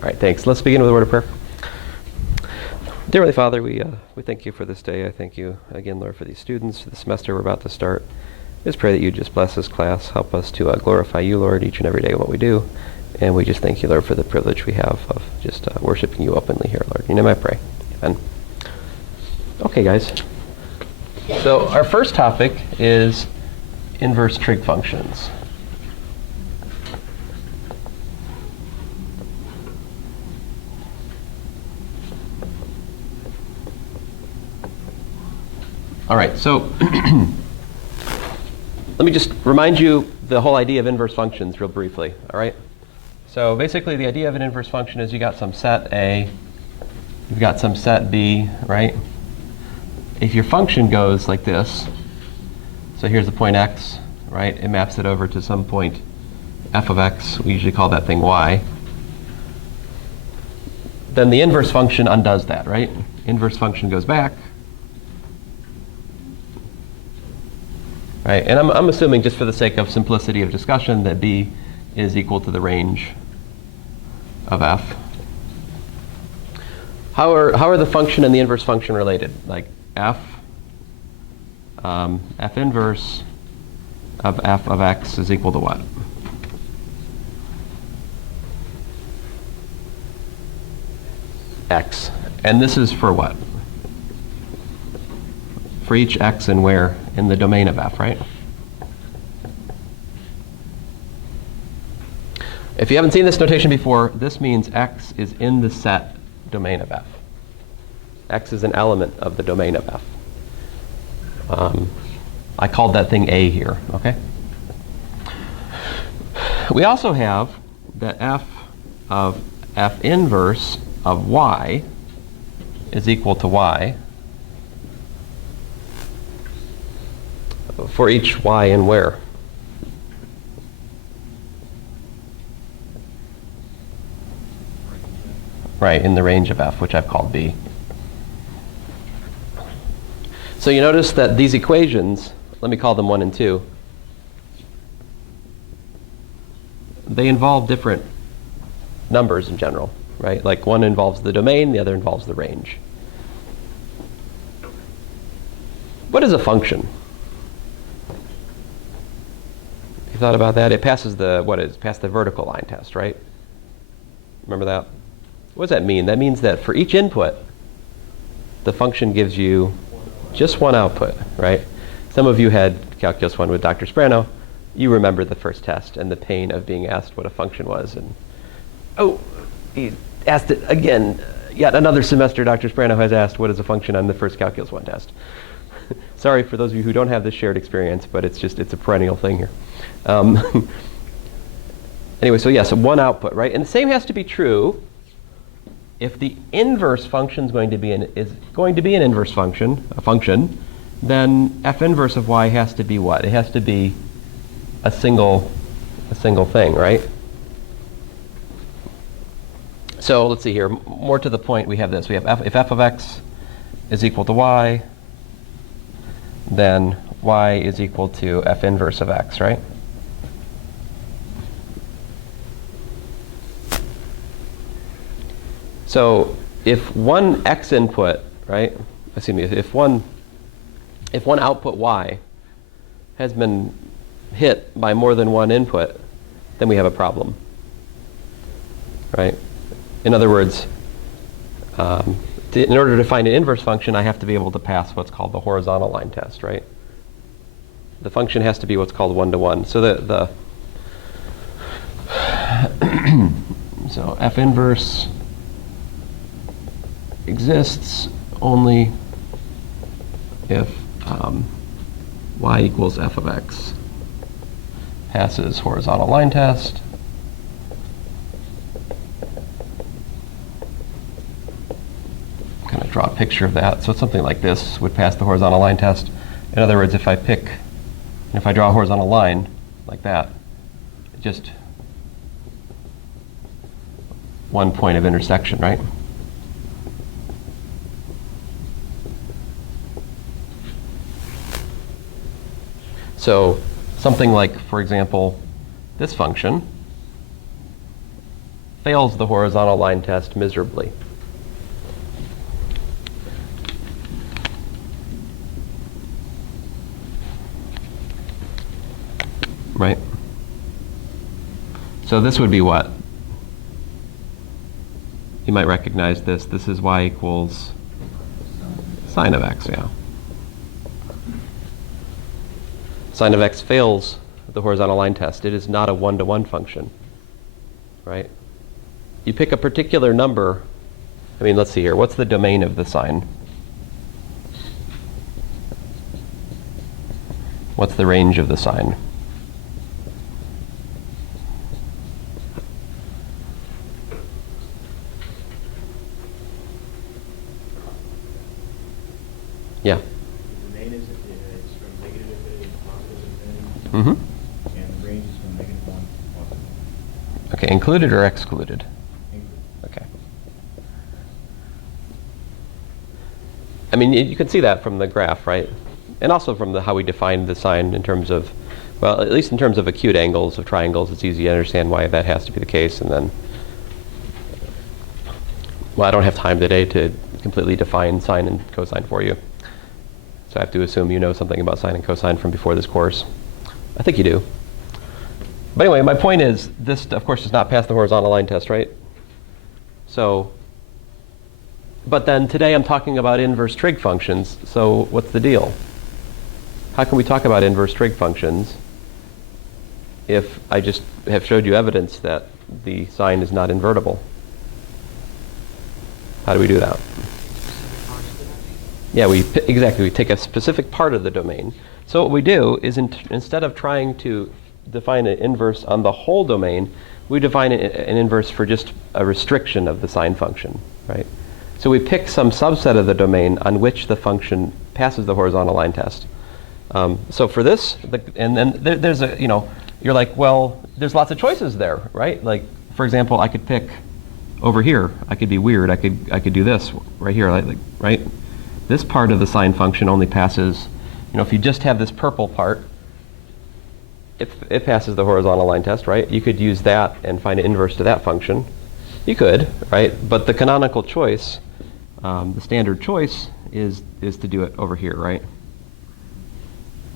All right, thanks. Let's begin with a word of prayer. Dear Heavenly Father, we thank you for this day. I thank you again, Lord, for these students, for the semester we're about to start. I just pray that you just bless this class, help us to glorify you, Lord, each and every day of what we do. And we just thank you, Lord, for the privilege we have of just worshiping you openly here, Lord. In your name I pray. Amen. Okay, guys. So our first topic is inverse trig functions. All right, so let me just remind you the whole idea of inverse functions real briefly, all right? So basically the idea of an inverse function is you got some set A, you've got some set B, right? If your function goes like this, so here's the point x, right? It maps it over to some point f of x, we usually call that thing y. Then the inverse function undoes that, right? Inverse function goes back. Right, and I'm assuming, just for the sake of simplicity of discussion, that b is equal to the range of f. How are the function and the inverse function related? Like f inverse of f of x is equal to what? X. And this is for what? For each x and where? In the domain of f, right? If you haven't seen this notation before, this means x is in the set domain of f. X is an element of the domain of f. I called that thing A here, okay? We also have that f of f inverse of y is equal to y for each y and where? Right, in the range of f, which I've called b. So you notice that these equations, let me call them 1 and 2, they involve different numbers in general, right? Like one involves the domain, the other involves the range. What is a function? You thought about that? It passes past the vertical line test, right? Remember that? What does that mean? That means that for each input, the function gives you just one output, right? Some of you had Calculus 1 with Dr. Sprano. You remember the first test and the pain of being asked what a function was. And oh, he asked it again. Yet another semester, Dr. Sprano has asked what is a function on the first Calculus 1 test. Sorry for those of you who don't have this shared experience, but it's a perennial thing here. Anyway, so yes, one output, right? And the same has to be true if the inverse function is going to be an inverse function, a function, then f inverse of y has to be what? It has to be a single thing, right? So let's see here. More to the point, we have this. We have if f of x is equal to y, then y is equal to f inverse of x, right? So if one x input, right, if one output y has been hit by more than one input, then we have a problem, right? In other words, in order to find an inverse function, I have to be able to pass what's called the horizontal line test, right? The function has to be what's called 1-to-1. So so f inverse exists only if y equals f of x passes horizontal line test. Kind of draw a picture of that. So it's something like this would pass the horizontal line test. In other words, if I draw a horizontal line like that, just one point of intersection, right? So something like, for example, this function fails the horizontal line test miserably. Right? So this would be what? You might recognize this. This is y equals sine of x, yeah. Sine of x fails the horizontal line test. It is not a one-to-one function, right? You pick a particular number. I mean, let's see here. What's the domain of the sine? What's the range of the sine? Yeah. The domain is from negative infinity to positive infinity. Mm-hmm. And the range is from -1 to +1. Okay, included or excluded? Included. Okay. I mean, you can see that from the graph, right? And also from how we define the sine in terms of, well, at least in terms of acute angles of triangles, it's easy to understand why that has to be the case. And then, well, I don't have time today to completely define sine and cosine for you. So I have to assume you know something about sine and cosine from before this course. I think you do. But anyway, my point is, this, of course, does not pass the horizontal line test, right? So, but then today I'm talking about inverse trig functions, so what's the deal? How can we talk about inverse trig functions if I just have showed you evidence that the sine is not invertible? How do we do that? Yeah, exactly. We take a specific part of the domain. So what we do is instead of trying to define an inverse on the whole domain, we define an inverse for just a restriction of the sine function, right? So we pick some subset of the domain on which the function passes the horizontal line test. So for this, and then there's a, you're like, well, there's lots of choices there, right? Like, for example, I could pick over here. I could be weird. I could do this right here, right? This part of the sine function only passes, if you just have this purple part, it passes the horizontal line test, right? You could use that and find an inverse to that function. You could, right? But the canonical choice, the standard choice, is to do it over here, right?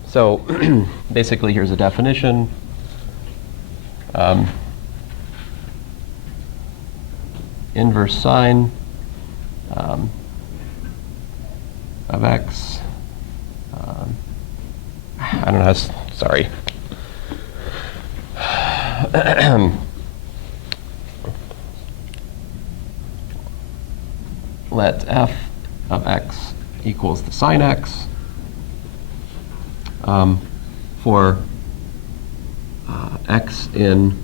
So basically, here's a definition. Inverse sine of x. I don't know. Sorry. Let f of x equals the sine x for x in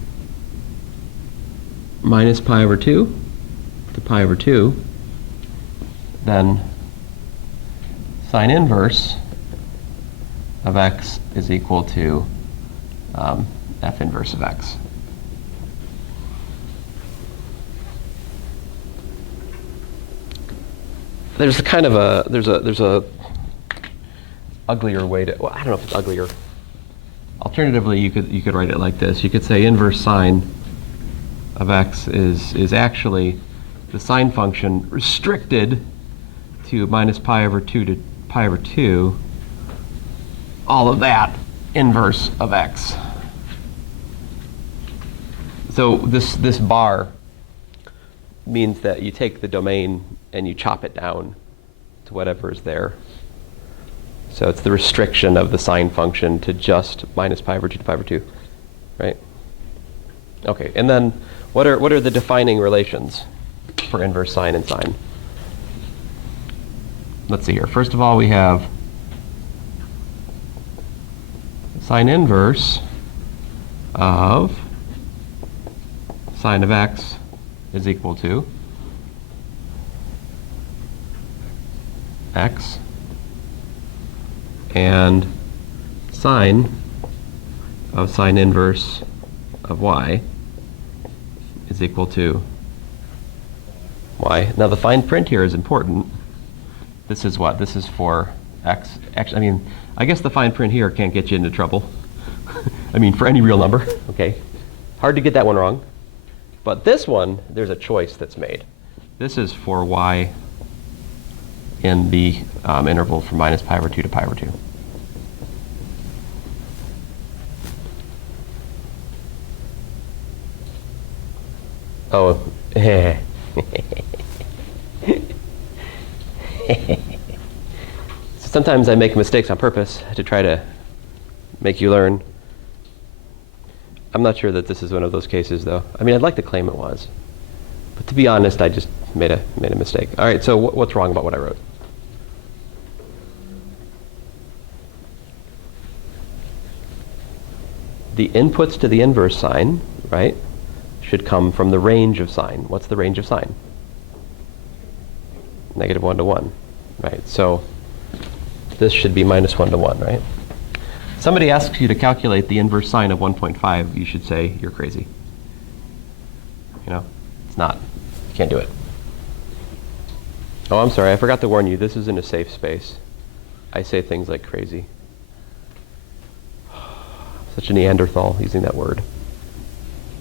minus pi over 2 to pi over 2, then sine inverse of x is equal to f inverse of x. There's a kind of there's a uglier way to, well, I don't know if it's uglier. Alternatively, you could write it like this. You could say inverse sine of x is actually the sine function restricted to minus pi over 2 to pi over 2, all of that inverse of x. So this bar means that you take the domain and you chop it down to whatever is there. So it's the restriction of the sine function to just minus pi over 2 to pi over 2, right? Okay, and then what are the defining relations for inverse sine and sine? Let's see here. First of all, we have sine inverse of sine of x is equal to x, and sine of sine inverse of y is equal to y. Now the fine print here is important. This is what? This is for x. Actually, I mean, I guess the fine print here can't get you into trouble. I mean, for any real number, okay? Hard to get that one wrong. But this one, there's a choice that's made. This is for y in the interval from minus pi over 2 to pi over 2. Oh, sometimes I make mistakes on purpose to try to make you learn. I'm not sure that this is one of those cases, though. I mean, I'd like to claim it was. But to be honest, I just made a mistake. All right, so what's wrong about what I wrote? The inputs to the inverse sine, right, should come from the range of sine. What's the range of sine? Negative 1 to 1, right? So this should be minus 1 to 1, right? Somebody asks you to calculate the inverse sine of 1.5, you should say, you're crazy. You know, it's not. You can't do it. Oh, I'm sorry, I forgot to warn you, this isn't a safe space. I say things like crazy. Such a Neanderthal using that word.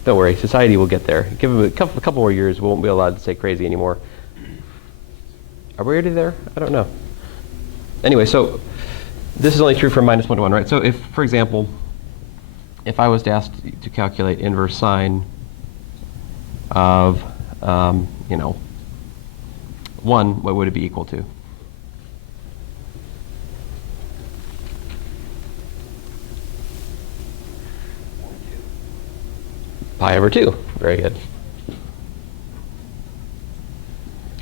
Don't worry, society will get there. Give it a couple more years, we won't be allowed to say crazy anymore. Are we already there? I don't know. Anyway, so this is only true for minus 1 to 1, right? So if, for example, if I was to ask to calculate inverse sine of, 1, what would it be equal to? Pi over 2. Very good.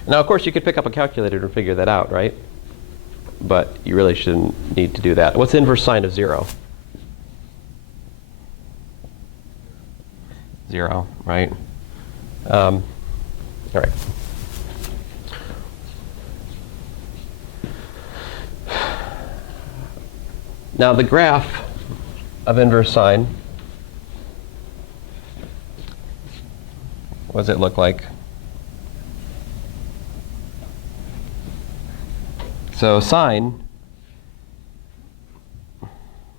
Now, of course, you could pick up a calculator to figure that out, right? But you really shouldn't need to do that. What's the inverse sine of 0? 0, right? All right. Now, the graph of inverse sine, what does it look like? So sine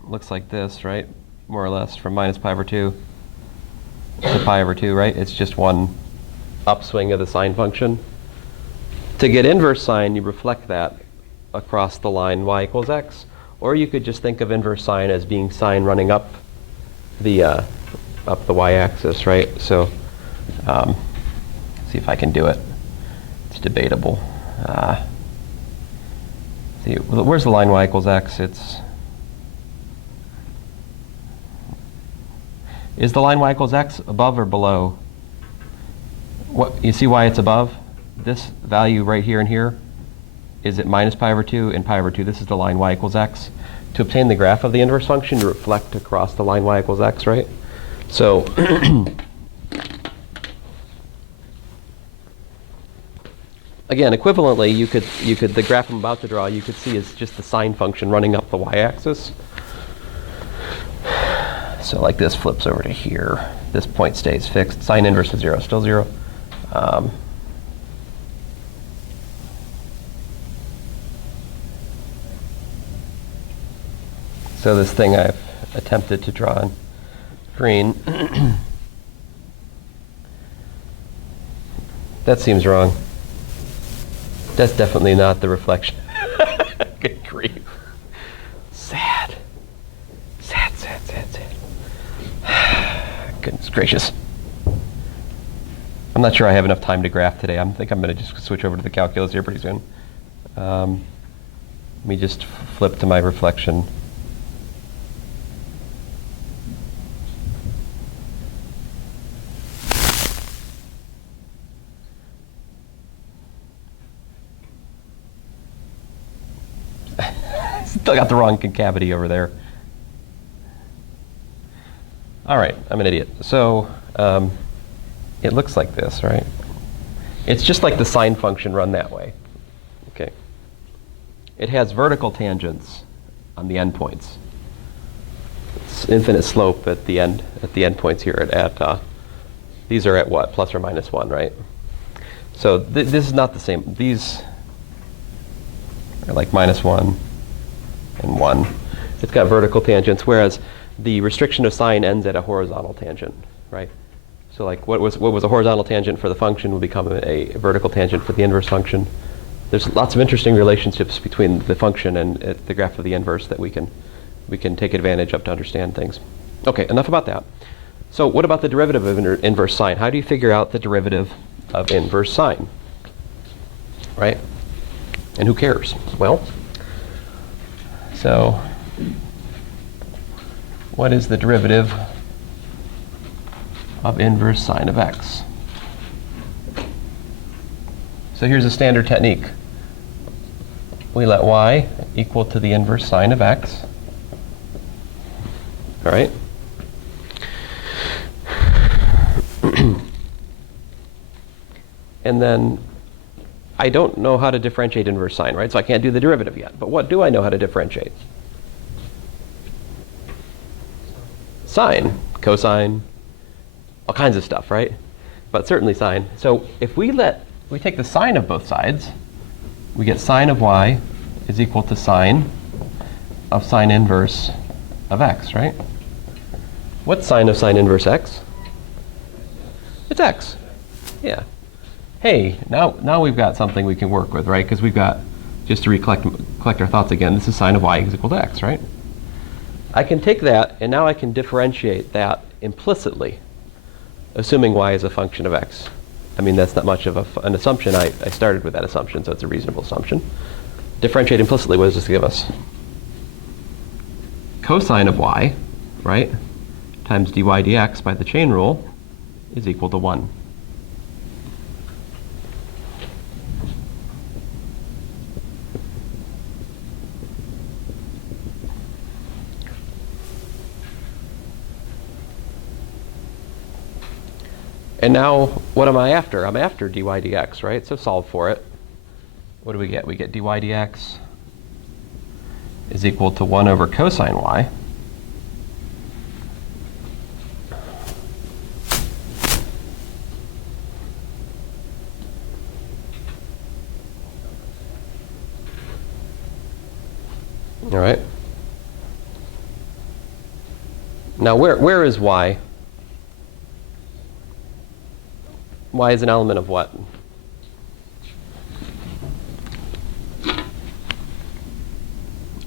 looks like this, right? More or less, from minus pi over 2 to pi over 2, right? It's just one upswing of the sine function. To get inverse sine, you reflect that across the line y equals x. Or you could just think of inverse sine as being sine running up the y-axis, right? So see if I can do it. It's debatable. See, where's the line y equals x? Is the line y equals x above or below? What, you see why it's above? This value right here and here, is it minus pi over 2 and pi over 2? This is the line y equals x. To obtain the graph of the inverse function, you reflect across the line y equals x, right? So again, equivalently, you could the graph I'm about to draw, you could see is just the sine function running up the y-axis. So like this flips over to here. This point stays fixed. Sine inverse of 0 is still 0. So this thing I've attempted to draw in green, that seems wrong. That's definitely not the reflection. Good grief. Sad. Sad, sad, sad, sad. Goodness gracious. I'm not sure I have enough time to graph today. I think I'm going to just switch over to the calculus here pretty soon. Let me just flip to my reflection. Still got the wrong concavity over there. All right, I'm an idiot. So it looks like this, right? It's just like the sine function run that way. Okay. It has vertical tangents on the endpoints. It's infinite slope at the endpoints here at these are at what? Plus or minus 1, right? So this is not the same. These are like minus 1 and 1. It's got vertical tangents, whereas the restriction of sine ends at a horizontal tangent, right? So like what was a horizontal tangent for the function will become a vertical tangent for the inverse function. There's lots of interesting relationships between the function and the graph of the inverse that we can take advantage of to understand things. Okay, enough about that. So what about the derivative of inverse sine? How do you figure out the derivative of inverse sine? Right? And who cares? Well, so what is the derivative of inverse sine of x? So here's a standard technique. We let y equal to the inverse sine of x. All right? And then I don't know how to differentiate inverse sine, right? So I can't do the derivative yet. But what do I know how to differentiate? Sine, cosine, all kinds of stuff, right? But certainly sine. So if we take the sine of both sides, we get sine of y is equal to sine of sine inverse of x, right? What's sine of sine inverse x? It's x. Yeah. Hey, now we've got something we can work with, right? Because we've got, just to collect our thoughts again, this is sine of y is equal to x, right? I can take that, and now I can differentiate that implicitly, assuming y is a function of x. I mean, that's not much of an assumption. I started with that assumption, so it's a reasonable assumption. Differentiate implicitly, what does this give us? Cosine of y, right, times dy dx by the chain rule is equal to 1. And now, what am I after? I'm after dy dx, right? So solve for it. What do we get? We get dy dx is equal to 1 over cosine y. All right. Now, where is y? Y is an element of what?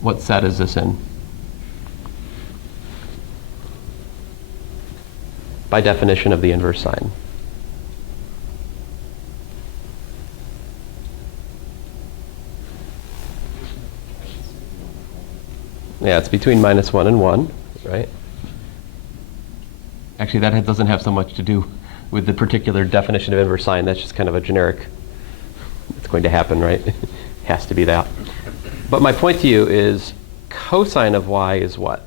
What set is this in? By definition of the inverse sine. Yeah, it's between -1 and 1, right? Actually, that doesn't have so much to do with the particular definition of inverse sine. That's just kind of a generic, it's going to happen, right? It has to be that. But my point to you is cosine of y is what?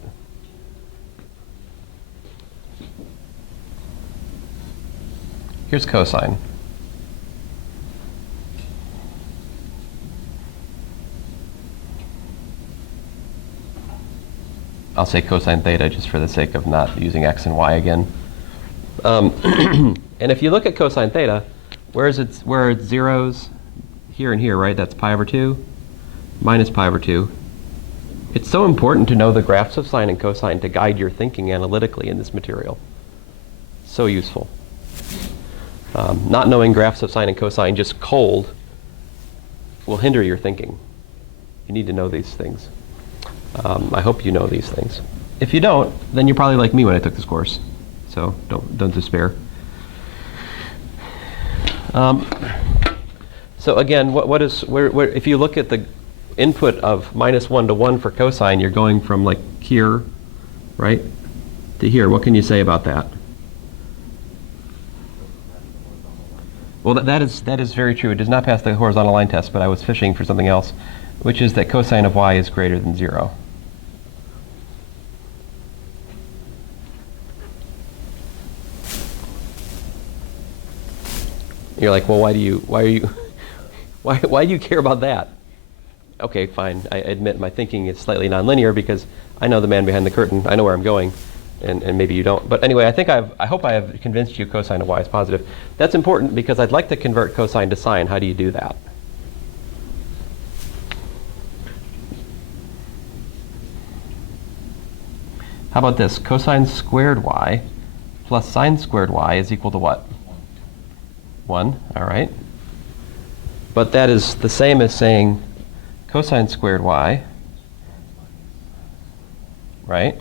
Here's cosine. I'll say cosine theta just for the sake of not using x and y again. And if you look at cosine theta, where it's zeros? Here and here, right? That's pi over 2 minus pi over 2. It's so important to know the graphs of sine and cosine to guide your thinking analytically in this material. So useful. Not knowing graphs of sine and cosine just cold will hinder your thinking. You need to know these things. I hope you know these things. If you don't, then you're probably like me when I took this course. So don't despair. So again, if you look at the input of -1 to 1 for cosine, you're going from like here, right, to here. What can you say about that? Well, that is very true. It does not pass the horizontal line test, but I was fishing for something else, which is that cosine of y is greater than 0. You're like, well, why do you care about that? Okay, fine. I admit my thinking is slightly nonlinear because I know the man behind the curtain. I know where I'm going, and maybe you don't. But anyway, I hope I have convinced you cosine of y is positive. That's important because I'd like to convert cosine to sine. How do you do that? How about this? Cosine squared y plus sine squared y is equal to what? 1, all right. But that is the same as saying cosine squared y, right?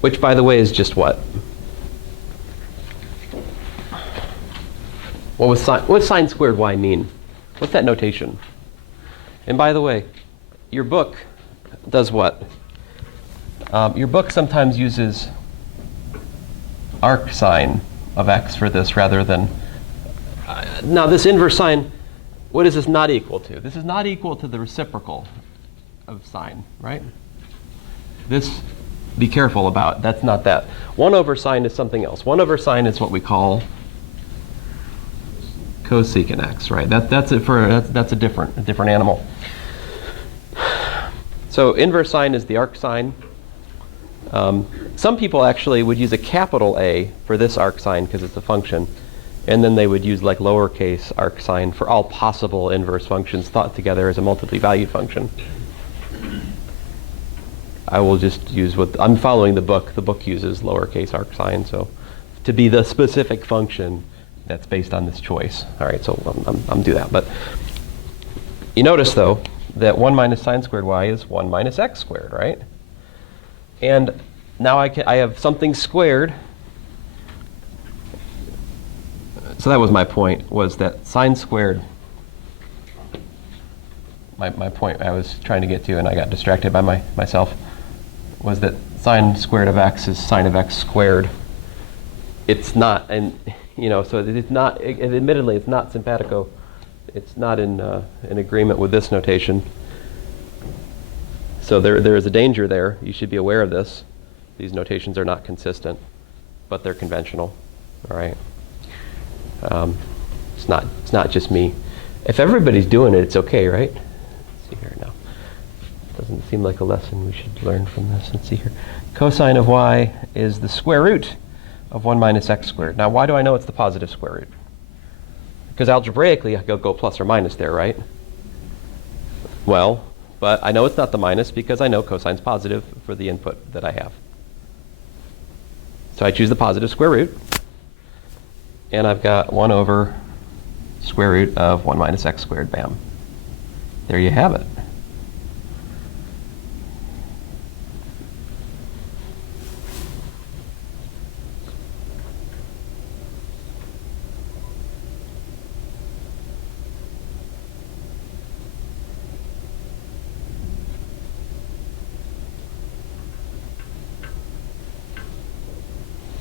Which, by the way, is just what? What does sine squared y mean? What's that notation? And by the way, your book does what? Your book sometimes uses arc sine of x for this rather than... now this inverse sine, what is this not equal to? This is not equal to the reciprocal of sine, right? This, be careful about. That's not that. 1 over sine is something else. 1 over sine is what we call cosecant x, right? That's a different animal. So inverse sine is the arc sine. Some people actually would use a capital A for this arc sine because it's a function, and then they would use like lowercase arc sine for all possible inverse functions thought together as a multiply valued function. I will just use what I'm following the book. The book uses lowercase arc sine, so to be the specific function that's based on this choice. All right, so I'm do that. But you notice though that 1 minus sine squared y is 1 minus x squared, right? And now I have something squared. So that was my point, was that sine squared, my point I was trying to get to and I got distracted by myself, was that sine squared of x is sine of x squared. It's not, and so it's not, admittedly it's not simpatico. It's not in agreement with this notation. So there is a danger there. You should be aware of this. These notations are not consistent, but they're conventional. All right. It's not just me. If everybody's doing it, it's okay, right? Let's see here now. Doesn't seem like a lesson we should learn from this. Let's see here. Cosine of y is the square root of 1 minus x squared. Now, why do I know it's the positive square root? Because algebraically, I could go plus or minus there, right? Well, but I know it's not the minus because I know cosine's positive for the input that I have. So I choose the positive square root, and I've got 1 over square root of 1 minus x squared. Bam. There you have it.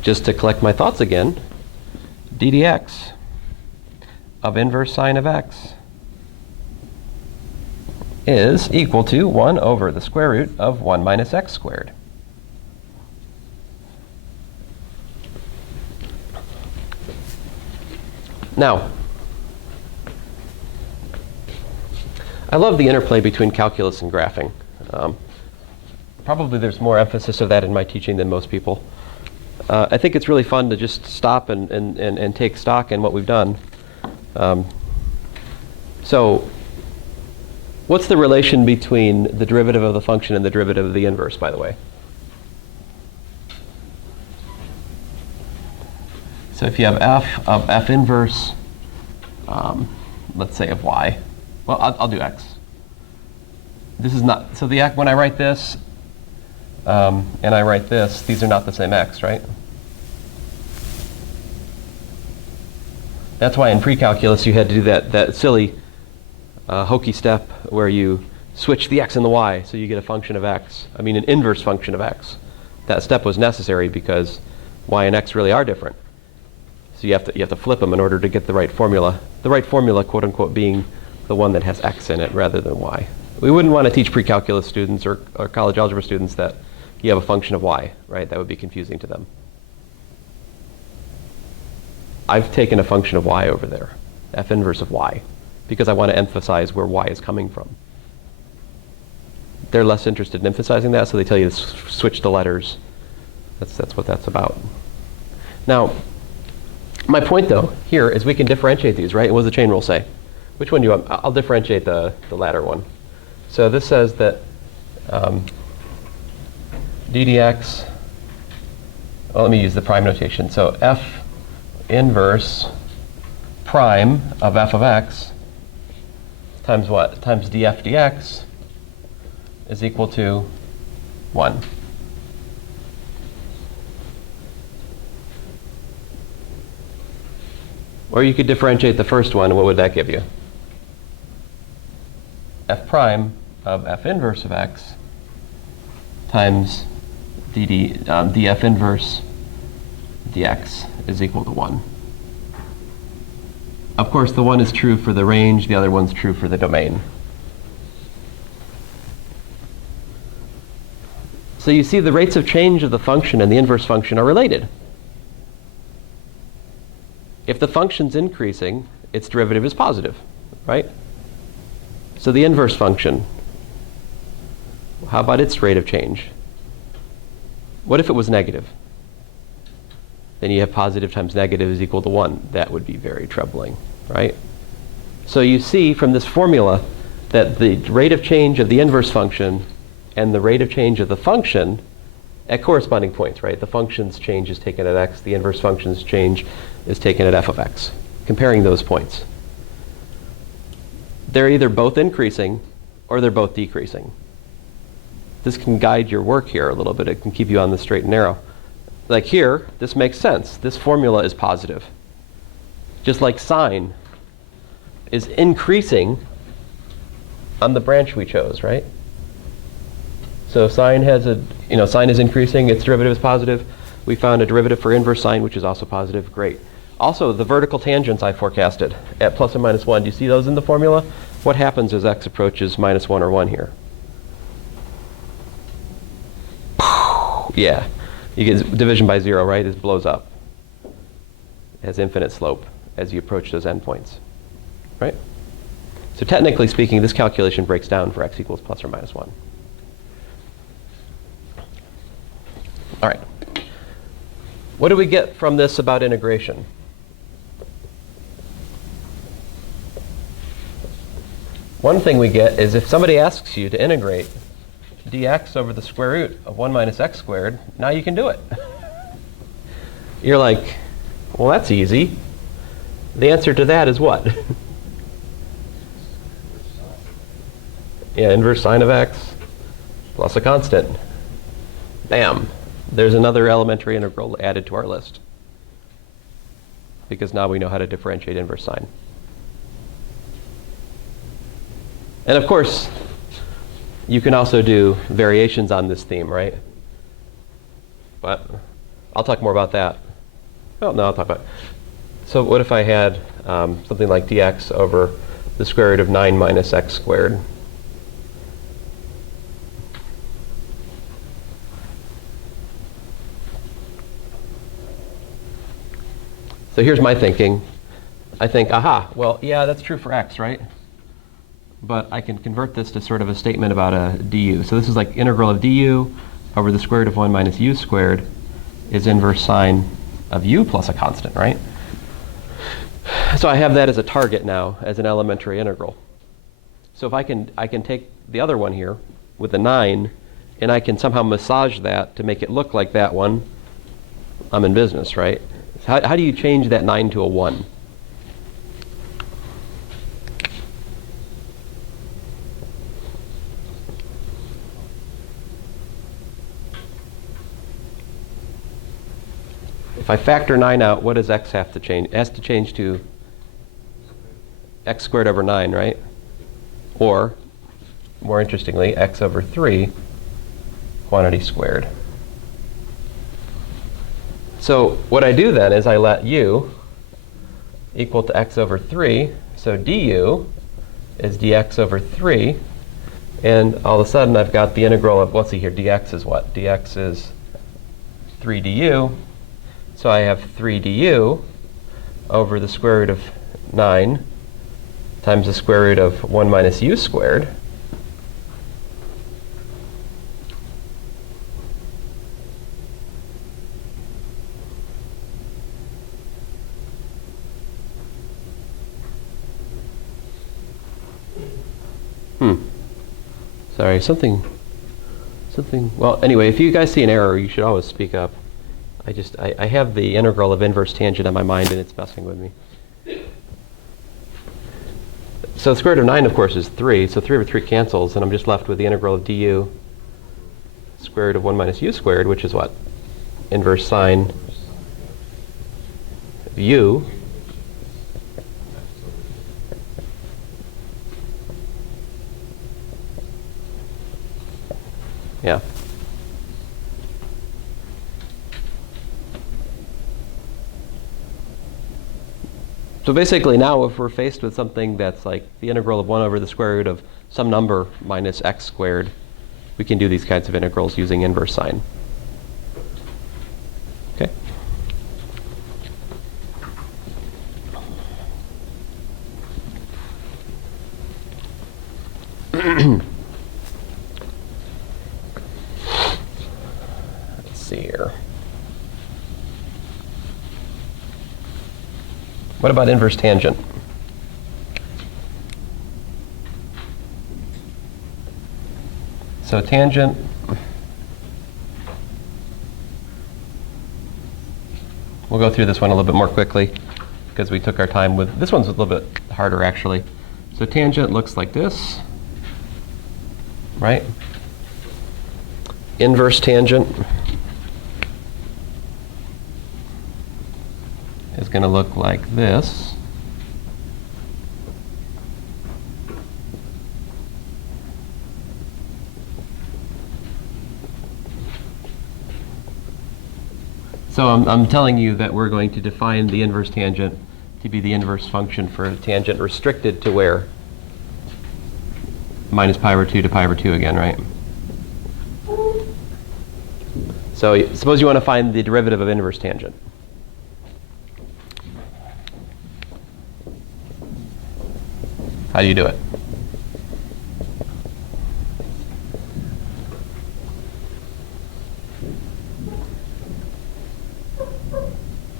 Just to collect my thoughts again, d dx of inverse sine of x is equal to 1 over the square root of 1 minus x squared. Now, I love the interplay between calculus and graphing. Probably there's more emphasis of that in my teaching than most people. I think it's really fun to just stop and take stock in what we've done. So what's the relation between the derivative of the function and the derivative of the inverse, by the way? So if you have f of f inverse, let's say of y, well, I'll do x. This is not, so when I write this, and I write this, these are not the same x, right? That's why in pre-calculus you had to do that silly hokey step where you switch the x and the y so you get a function of x. I mean an inverse function of x. That step was necessary because y and x really are different. So you have to flip them in order to get the right formula. The right formula, quote unquote, being the one that has x in it rather than y. We wouldn't want to teach pre-calculus students or college algebra students that you have a function of y, right? That would be confusing to them. I've taken a function of y over there, f inverse of y, because I want to emphasize where y is coming from. They're less interested in emphasizing that, so they tell you to switch the letters. That's what that's about. Now, my point, though, here is we can differentiate these, right? What does the chain rule say? Which one do you want? I'll differentiate the latter one. So this says that d dx well, let me use the prime notation. So f inverse prime of f of x times what? Times df dx is equal to 1. Or you could differentiate the first one. What would that give you? F prime of f inverse of x times df inverse dx is equal to 1. Of course, the one is true for the range, the other one's true for the domain. So you see the rates of change of the function and the inverse function are related. If the function's increasing, its derivative is positive, right? So the inverse function, how about its rate of change? What if it was negative? Then you have positive times negative is equal to 1. That would be very troubling, right? So you see from this formula that the rate of change of the inverse function and the rate of change of the function at corresponding points, right? The function's change is taken at x, the inverse function's change is taken at f of x. Comparing those points. They're either both increasing or they're both decreasing. This can guide your work here a little bit. It can keep you on the straight and narrow. Like here, this makes sense. This formula is positive. Just like sine is increasing on the branch we chose, right? So sine has sine is increasing, its derivative is positive. We found a derivative for inverse sine, which is also positive. Great. Also, the vertical tangents I forecasted at plus or minus 1. Do you see those in the formula? What happens as x approaches minus 1 or 1 here? Yeah. You get division by 0, right? It blows up. It has infinite slope as you approach those endpoints, right? So technically speaking, this calculation breaks down for x equals plus or minus 1. All right. What do we get from this about integration? One thing we get is if somebody asks you to integrate dx over the square root of 1 minus x squared, now you can do it. You're like, well, that's easy. The answer to that is what? Yeah, inverse sine of x plus a constant. Bam. There's another elementary integral added to our list. Because now we know how to differentiate inverse sine. And of course, you can also do variations on this theme, right? But I'll talk more about that. Oh, no, I'll talk about it. So what if I had something like dx over the square root of 9 minus x squared? So here's my thinking. I think, aha, well, yeah, that's true for x, right? But I can convert this to sort of a statement about a du. So this is like integral of du over the square root of 1 minus u squared is inverse sine of u plus a constant, right? So I have that as a target now, as an elementary integral. So if I can take the other one here with a 9, and I can somehow massage that to make it look like that one, I'm in business, right? How do you change that 9 to a 1? If I factor 9 out, what does x have to change? It has to change to x squared over 9, right? Or, more interestingly, x over 3 quantity squared. So what I do then is I let u equal to x over 3. So du is dx over 3. And all of a sudden I've got the integral of, let's see here, dx is what? Dx is 3 du. So I have 3 du over the square root of 9 times the square root of 1 minus u squared. Sorry, something, well, anyway, if you guys see an error, you should always speak up. I have the integral of inverse tangent on my mind, and it's messing with me. So the square root of 9, of course, is 3. So 3 over 3 cancels, and I'm just left with the integral of du square root of 1 minus u squared, which is what? Inverse sine of u. Yeah. So basically now if we're faced with something that's like the integral of 1 over the square root of some number minus x squared, we can do these kinds of integrals using inverse sine. Okay? Let's see here. What about inverse tangent? So tangent, we'll go through this one a little bit more quickly because we took our time with, this one's a little bit harder actually. So tangent looks like this, right? Inverse tangent is going to look like this. So I'm telling you that we're going to define the inverse tangent to be the inverse function for a tangent restricted to where? Minus pi over 2 to pi over 2 again, right? So suppose you want to find the derivative of inverse tangent. How do you do it?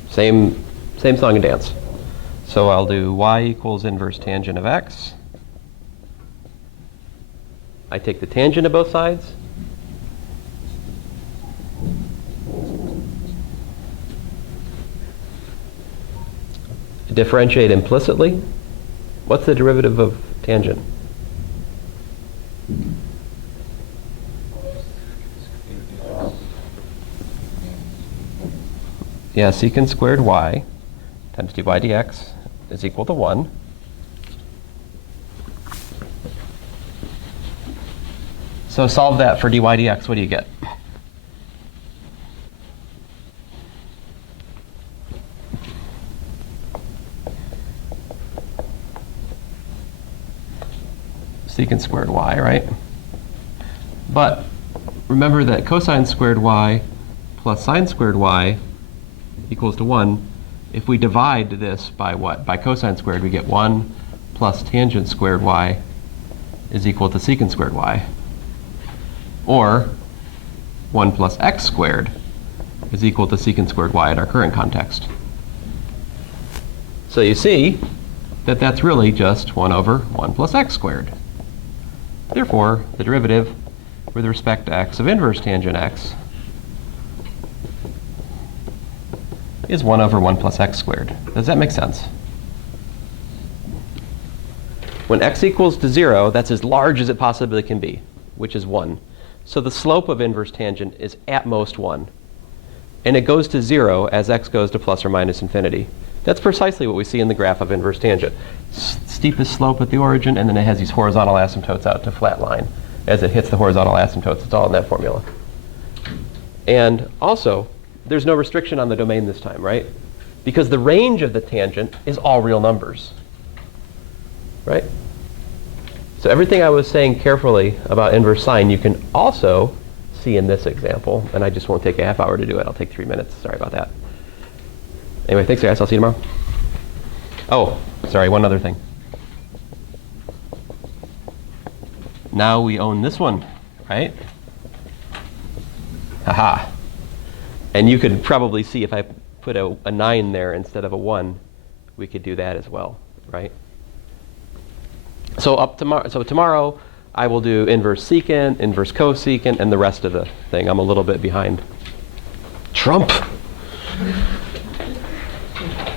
Same song and dance. So I'll do y equals inverse tangent of x. I take the tangent of both sides. Differentiate implicitly. What's the derivative of tangent? Yeah, secant squared y times dy dx is equal to 1. So solve that for dy dx. What do you get? Secant squared y, right? But remember that cosine squared y plus sine squared y equals to 1. If we divide this by what? By cosine squared, we get 1 plus tangent squared y is equal to secant squared y. Or 1 plus x squared is equal to secant squared y in our current context. So you see that that's really just 1 over 1 plus x squared. Therefore, the derivative with respect to x of inverse tangent x is 1 over 1 plus x squared. Does that make sense? When x equals to 0, that's as large as it possibly can be, which is 1. So the slope of inverse tangent is at most 1. And it goes to 0 as x goes to plus or minus infinity. That's precisely what we see in the graph of inverse tangent. Steepest slope at the origin, and then it has these horizontal asymptotes out to flat line. As it hits the horizontal asymptotes, it's all in that formula. And also, there's no restriction on the domain this time, right? Because the range of the tangent is all real numbers, right? So everything I was saying carefully about inverse sine, you can also see in this example, and I just won't take a half hour to do it. I'll take 3 minutes. Sorry about that. Anyway, thanks, guys. I'll see you tomorrow. Oh, sorry, one other thing. Now we own this one, right? Haha. And you could probably see if I put a 9 there instead of a 1, we could do that as well, right? So tomorrow I will do inverse secant, inverse cosecant, and the rest of the thing. I'm a little bit behind. Trump!